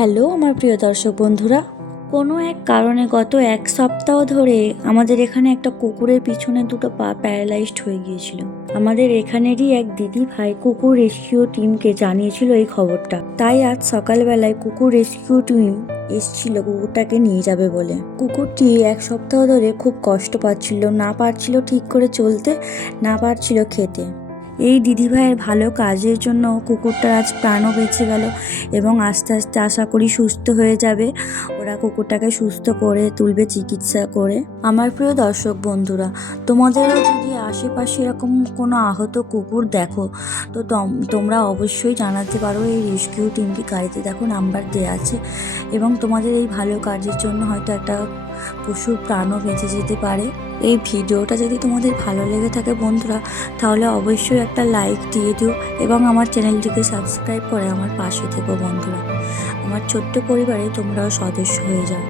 Hello, আমার প্রিয় দর্শক বন্ধুরা। কোনো এক কারণে গত এক সপ্তাহ ধরে আমাদের এখানে একটা কুকুরের পিছনে দুটো পা প্যারালাইজড হয়ে গিয়েছিল। আমাদের এখানেরই এক দিদি ভাই কুকুর রেস্কিউ টিমকে জানিয়েছিল এই খবরটা। তাই আজ সকালবেলায় কুকুর রেস্কিউ টিম এসছিল কুকুরটাকে নিয়ে যাবে বলে। কুকুরটি এক সপ্তাহ ধরে খুব কষ্ট পাচ্ছিল, না পারছিল ঠিক করে চলতে, না পারছিল খেতে। এই দিদিভাইয়ের ভালো কাজের জন্য কুকুরটার আজ প্রাণও বেঁচে গেল এবং আস্তে আস্তে আশা করি সুস্থ হয়ে যাবে। ওরা কুকুরটাকে সুস্থ করে তুলবে, চিকিৎসা করে। আমার প্রিয় দর্শক বন্ধুরা, তোমাদেরও যদি আশেপাশে এরকম কোনো আহত কুকুর দেখো, তো তম- তোমরা অবশ্যই জানাতে পারো এই রেস্কিউ টিমকে গাড়িতে দেখো নাম্বার দেওয়া আছে এবং তোমাদের এই ভালো কাজের জন্য হয়তো একটা পশুর প্রাণও বেঁচে যেতে পারে। এই ভিডিওটা যদি তোমাদের ভালো লেগে থাকে বন্ধুরা, তাহলে অবশ্যই একটা লাইক দিয়ে দিও এবং আমার চ্যানেলটিকে সাবস্ক্রাইব করে আমার পাশে থেকো বন্ধুরা। আমার ছোট্ট পরিবারে তোমরাও সদস্য হয়ে যাও।